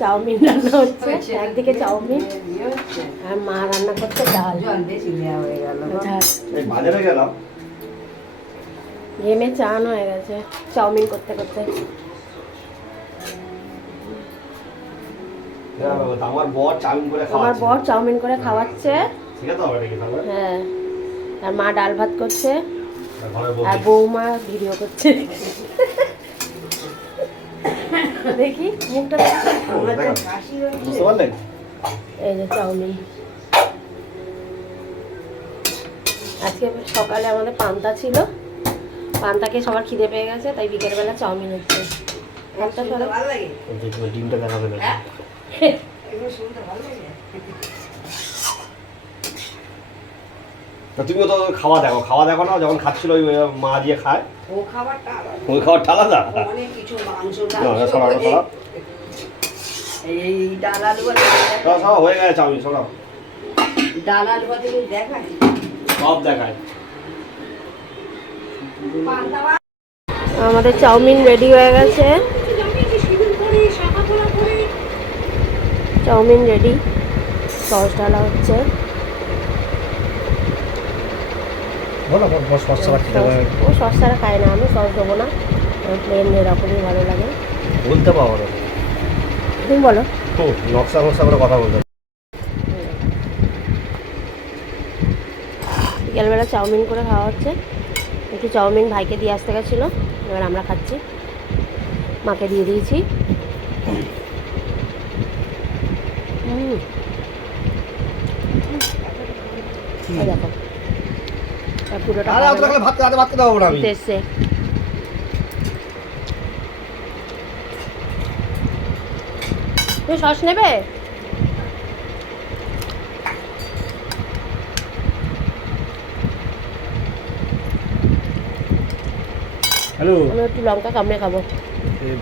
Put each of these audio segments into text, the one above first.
Chowmein রান্না হচ্ছে। একদিকে চাউমিন। ইয়ে আর মা রান্না করছে ডাল। ঘেমে চান হয়ে গেছে। চাউমিন করতে করতে। আমার বর চাউমিন করে খাওয়াচ্ছে। হ্যাঁ। আর মা ডাল ভাত করছে। আর বৌমা ভিডিও করছে। দেখি মুখটা বুঝতে পারলেন এই যে চাউমিন। আজকে সকালে আমাদের পান্তা ছিল। পান্তাকে সবার খিদে পেয়ে গেছে তাই বিকেলবেলা চাউমিন হচ্ছে। পান্তা শুনতে সবাই ডিমটা দেখাবে না হ্যাঁ এগুলো শুনতে ভালো লাগে তা তুমিও তো খাওয়া দেখো খাওয়া দেখো না যখন খাচ্ছিল ওই মা দিয়ে খায়। ও খাবারটা ওই খাবারটা আলাদা? অনেক কিছু মাংস সব এই ডাল আলু সব সব হয়ে গেছে চাউমিন সব ডাল আলু দেখায়? সব দেখায়। আমাদের চাউমিন রেডি হয়ে গেছে। চাউমিন রেডি সস ডালা হচ্ছে। বলো বস সস্তা ও সস ছাড়া খায় না আমি সস দেবো না। প্লেন এরকমই ভালো লাগে। বলতে পারব না। তুমি বলো। নকশা নকশা করে কথা বলতে বিকেলবেলা চাউমিন করে খাওয়া হচ্ছে। একটু চাউমিন ভাইকে দিয়ে আসতে গেছিল। এবার আমরা খাচ্ছি। মাকে দিয়ে দিয়েছি। দেখো। পুরোটা আরে খাবে অত রাখলে ভাত রাতে ভাত খেতে পারব না আমি। তুমি সস নেবে? হ্যালো। আমি একটু লঙ্কা কামড়ে খাব।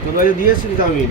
তোর বাড়ি দিয়ে এসেছিস চাউমিন?